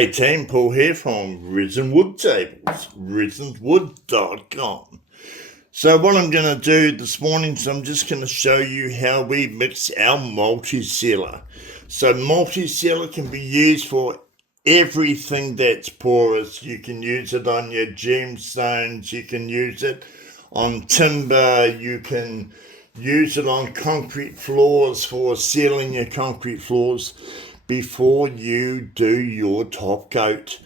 Hey team, Paul here from Resinzwood Tables, resinzwood.com. So what I'm going to do this morning is I'm just going to show you how we mix our multi-sealer. So multi-sealer can be used for everything that's porous. You can use it on your gemstones, you can use it on timber, you can use it on concrete floors for sealing your concrete floors before you do your top coat.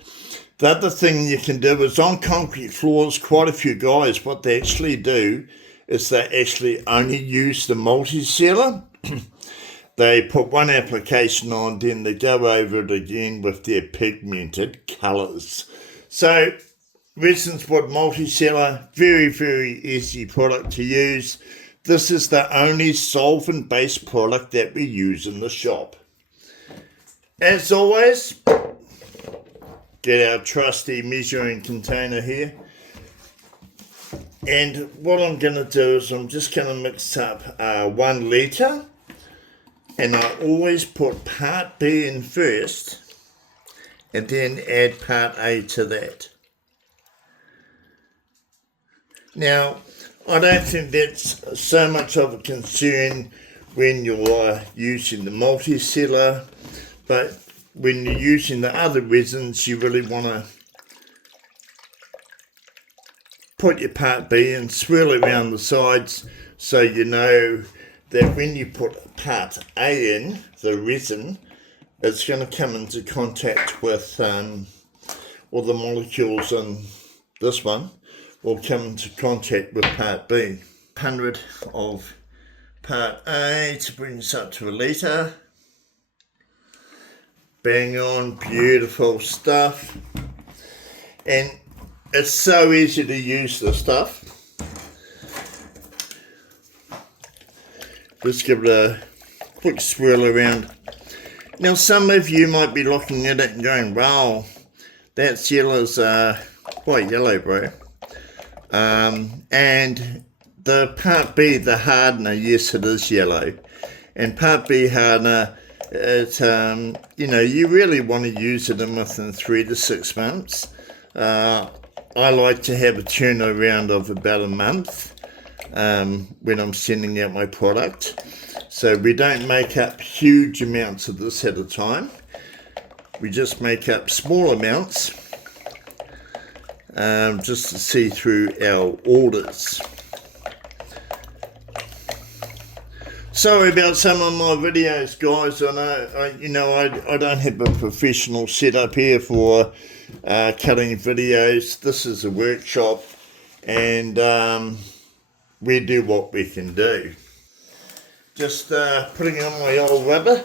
The other thing you can do is on concrete floors, quite a few guys, what they actually do is they actually only use the multi-sealer. They put one application on, then they go over it again with their pigmented colours. So Resinzwood multi-sealer, very, very easy product to use. This is the only solvent-based product that we use in the shop. As always, get our trusty measuring container here. And what I'm going to do is I'm just going to mix up 1 litre. And I always put part B in first and then add part A to that. Now, I don't think that's so much of a concern when you're using the multi-sealer, but when you're using the other resins, you really want to put your part B and swirl around the sides so you know that when you put part A in, the resin, it's going to come into contact with all the molecules in this one will come into contact with part B. 100 of part A to bring us up to 1 litre. Bang on, beautiful stuff. And it's so easy to use this stuff. Just give it a quick swirl around. Now some of you might be looking at it and going, wow, that sealer's quite yellow, bro. And the part B, the hardener, yes it is yellow. And part B hardener, it, you really want to use it in within 3 to 6 months. I like to have a turnaround of about a month when I'm sending out my product. So we don't make up huge amounts of this at a time. We just make up small amounts just to see through our orders. Sorry about some of my videos, guys. I know I don't have a professional setup here for cutting videos. This is a workshop, and we do what we can do. Just putting on my old rubber.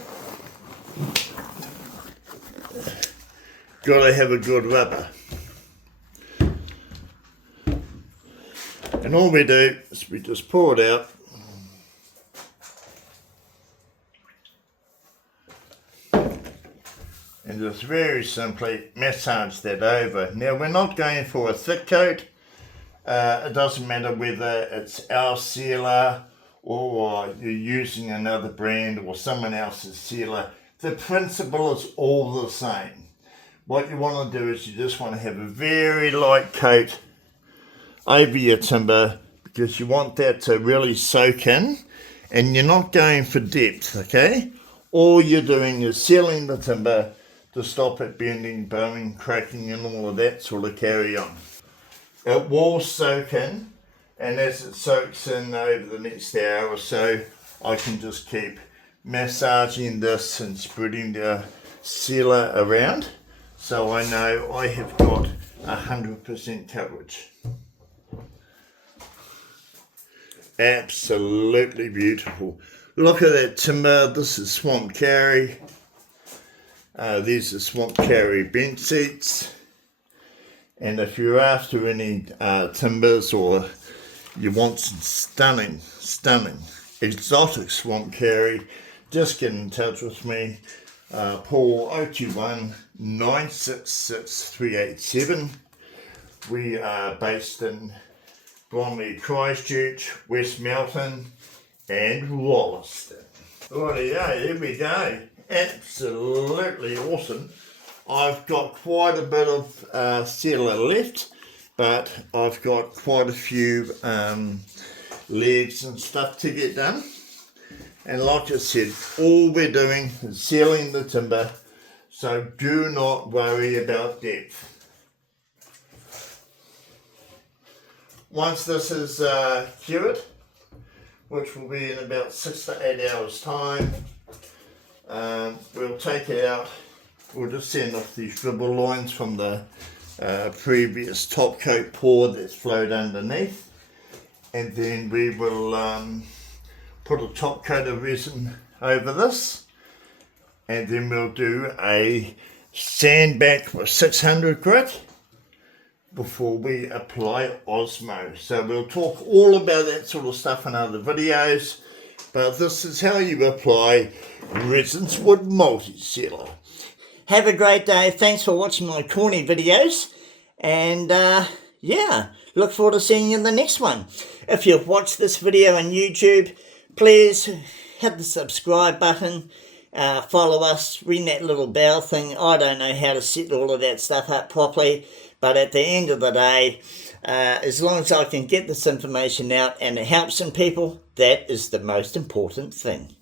Got to have a good rubber. And all we do is we just pour it out. And just very simply massage that over. Now we're not going for a thick coat. It doesn't matter whether it's our sealer or you're using another brand or someone else's sealer. The principle is all the same. What you want to do is you just want to have a very light coat over your timber because you want that to really soak in, and you're not going for depth, okay? All you're doing is sealing the timber to stop it bending, bowing, cracking and all of that sort of carry on. It will soak in, and as it soaks in over the next hour or so, I can just keep massaging this and spreading the sealer around so I know I have got 100% coverage. Absolutely beautiful. Look at that timber. This is swamp carry. These are swamp carry bench seats. And if you're after any timbers or you want some stunning, exotic swamp carry, just get in touch with me. Paul 021 966 387. We are based in Bromley, Christchurch, West Melton and Wollaston. Rightio, here we go. Absolutely awesome. I've got quite a bit of sealer left, but I've got quite a few legs and stuff to get done. And like I said, all we're doing is sealing the timber, so do not worry about depth. Once this is cured, which will be in about 6 to 8 hours time, we'll take it out. We'll just send off these dribble lines from the previous top coat pour that's flowed underneath, and then we will put a top coat of resin over this, and then we'll do a sand back with 600 grit before we apply Osmo. So we'll talk all about that sort of stuff in other videos, but this is how you apply Resinzwood multi-sealer. Have a great day. Thanks for watching my corny videos, and yeah, look forward to seeing you in the next one. If you've watched this video on YouTube, please hit the subscribe button, follow us, ring that little bell thing. I don't know how to set all of that stuff up properly, but at the end of the day, as long as I can get this information out and it helps some people, that is the most important thing.